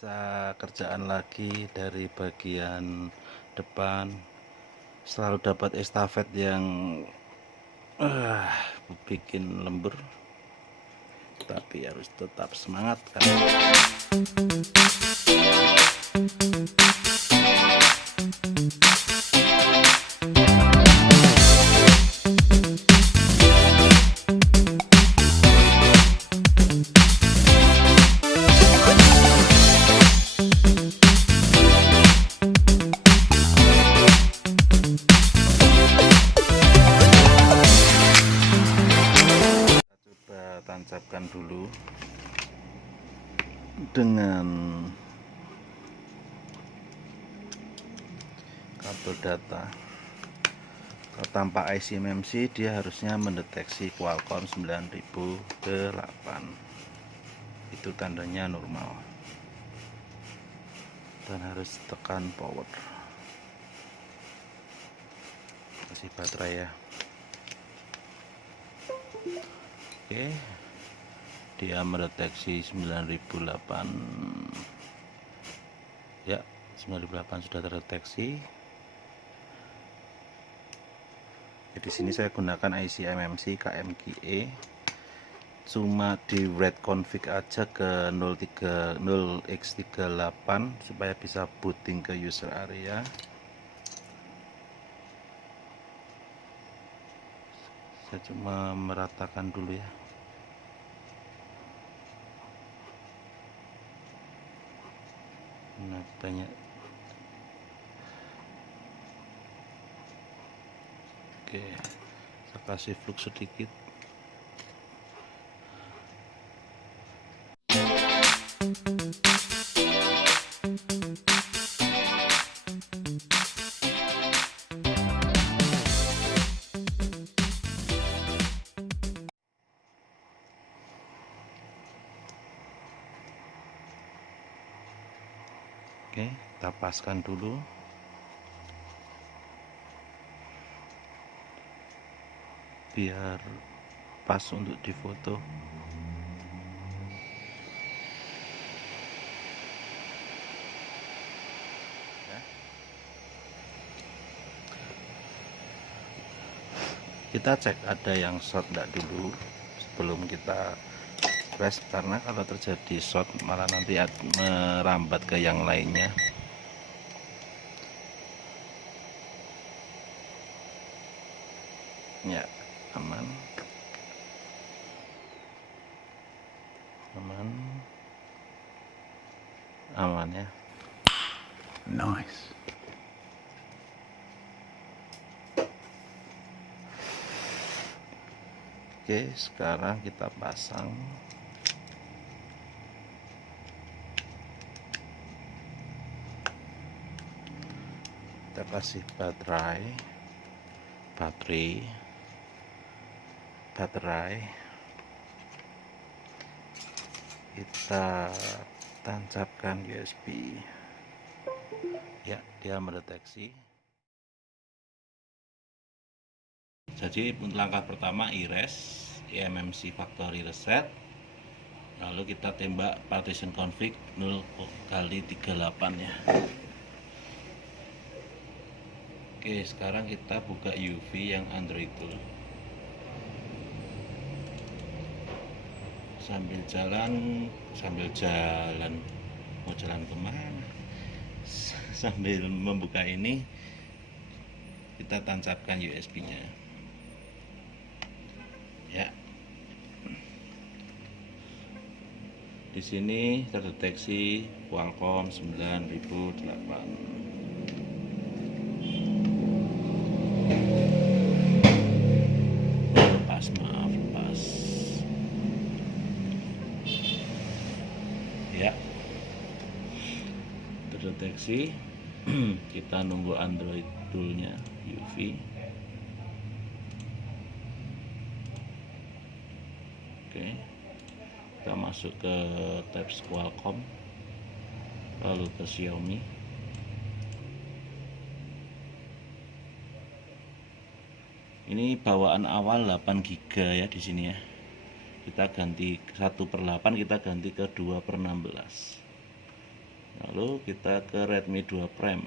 Sisa kerjaan lagi dari bagian depan. Selalu dapat estafet yang bikin lembur, tapi harus tetap semangat kan. Tancapkan dulu dengan kabel data. Kalau tanpa IC MMC dia harusnya mendeteksi Qualcomm 9000 ke 8. Itu tandanya normal dan harus tekan power. Kasih baterai ya. Oke, dia mendeteksi 9008 ya, 9008 sudah terdeteksi. Di sini saya gunakan IC MMC KMGE, cuma di read config aja ke 0x38 supaya bisa booting ke user area. Saya cuma meratakan dulu ya. Nah, banyak. Oke, saya kasih flux sedikit. Oke, kita paskan dulu. Biar pas untuk difoto. Kita cek ada yang short enggak dulu sebelum kita flash, karena kalau terjadi short malah nanti merambat ke yang lainnya. Ya, aman ya. Nice. Oke, sekarang kita pasang. Kita kasih baterai. Kita tancapkan USB. Ya, dia mendeteksi. Jadi langkah pertama erase eMMC factory reset, lalu kita tembak partition config 0x38 ya. Oke, sekarang kita buka UV yang Android tool. Sambil jalan mau jalan kemana? Sambil membuka ini, kita tancapkan USB-nya. Ya. Di sini terdeteksi Qualcomm 9008. Lepas. Ya. Terdeteksi. Kita nunggu Android toolnya UV. Oke, kita masuk ke tabs Qualcomm, lalu ke Xiaomi. Ini bawaan awal 8 GB ya di sini ya. Kita ganti 1/8, kita ganti ke 2/16. Lalu kita ke Redmi 2 Prime.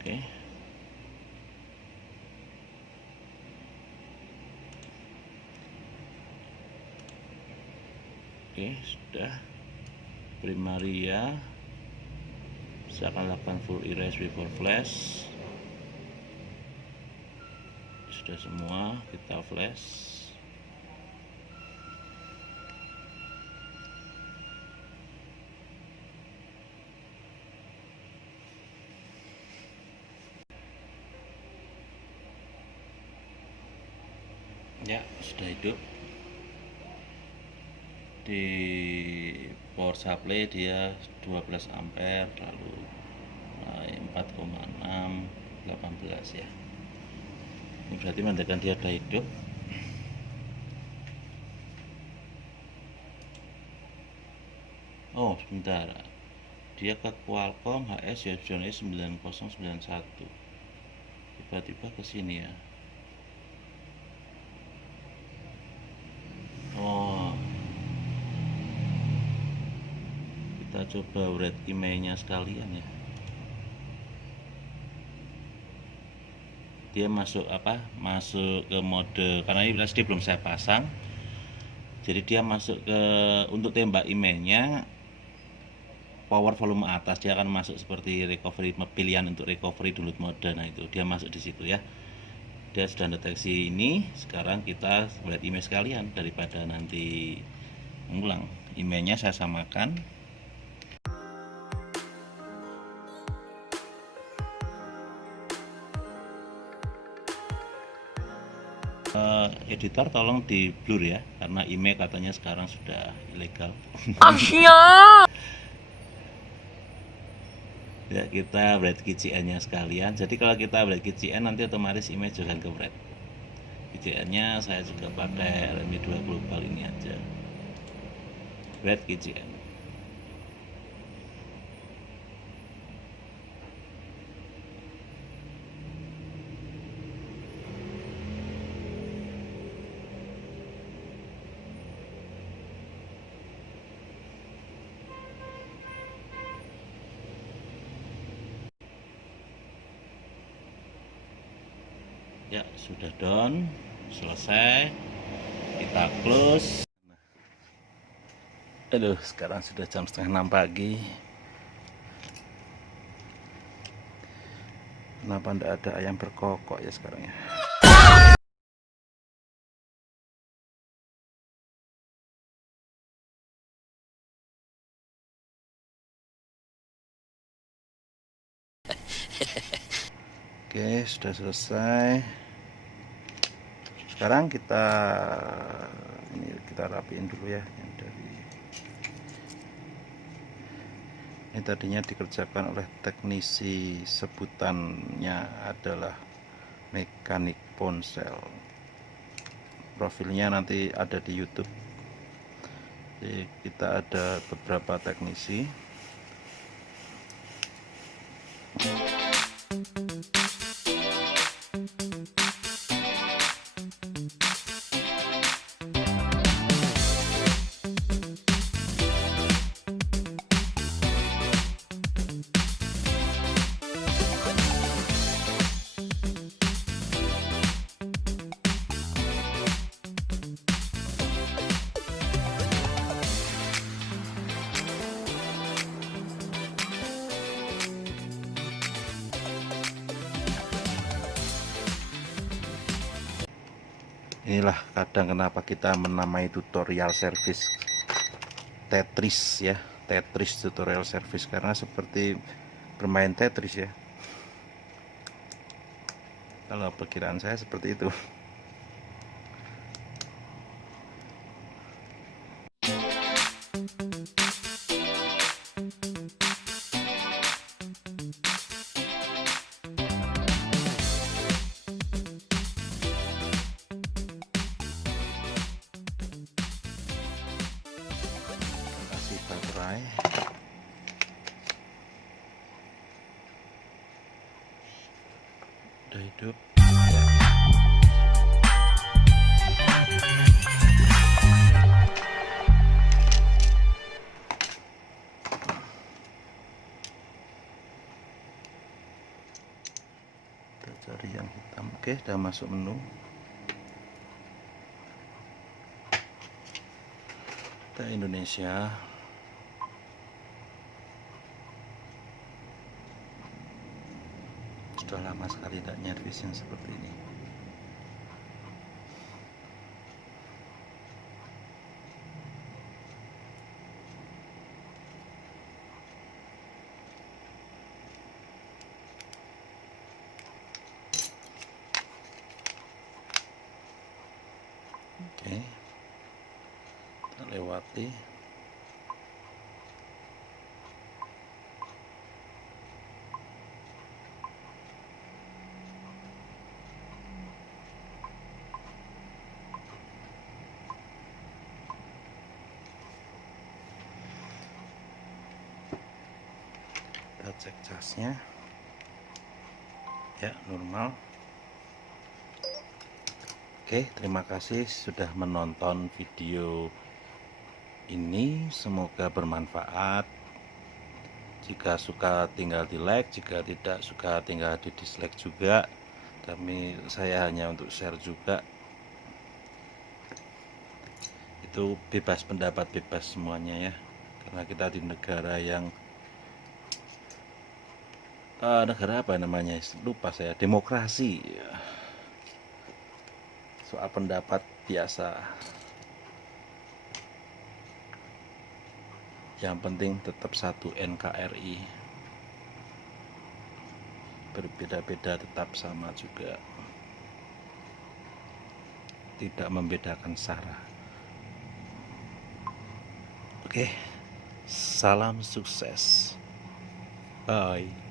Oke. Oke, sudah. Primaria bisa akan lakukan full erase before flash. Sudah semua, kita flash. Ya, sudah hidup. Di power supply dia 12 ampere, lalu 4,6 18 ya. Ini berarti menandakan dia sudah hidup. Oh, sebentar. Dia ke Qualcomm HS Yojone 9091. Tiba-tiba ke sini ya. Oh, kita coba read emailnya sekalian ya. Dia masuk apa? Masuk ke mode, karena ini pasti belum saya pasang. Jadi dia masuk ke, untuk tembak emailnya power volume atas, dia akan masuk seperti recovery, pilihan untuk recovery download mode. Nah itu dia masuk di situ ya. Dia sudah deteksi ini. Sekarang kita lihat email sekalian daripada nanti mengulang. Emailnya saya samakan. Editor tolong di blur ya, karena email katanya sekarang sudah ilegal. Ya, kita write KCN nya sekalian. Jadi kalau kita write KCN nanti otomatis image juga ke write. KCN nya saya juga pakai Redmi 2 Global ini aja. Write KCN. Ya, sudah done, selesai. Kita close. Aduh, sekarang sudah jam 5:30 pagi. Kenapa tidak ada ayam berkokok ya sekarang ya? Oke, sudah selesai. Sekarang kita rapiin dulu ya yang dari ini, tadinya dikerjakan oleh teknisi, sebutannya adalah mekanik ponsel. Profilnya nanti ada di YouTube. Jadi kita ada beberapa teknisi. Inilah kadang kenapa kita menamai tutorial service Tetris ya, Tetris tutorial service, karena seperti bermain Tetris ya. Kalau perkiraan saya seperti itu. Kasih baterai. Udah hidup. cari yang hitam. Oke, udah masuk menu. Kita Indonesia. Sudah lama sekali tidak nyervis yang seperti ini. Oke, kita lewati. Kita cek casnya, ya normal. Oke, terima kasih sudah menonton video ini, semoga bermanfaat. Jika suka tinggal di like, jika tidak suka tinggal di dislike juga. Saya hanya untuk share juga. Itu bebas pendapat, bebas semuanya ya, karena kita di negara yang negara apa namanya, lupa saya, demokrasi. Soal pendapat biasa, yang penting tetap satu NKRI, berbeda-beda tetap sama juga, tidak membedakan sara. Oke, salam sukses, bye.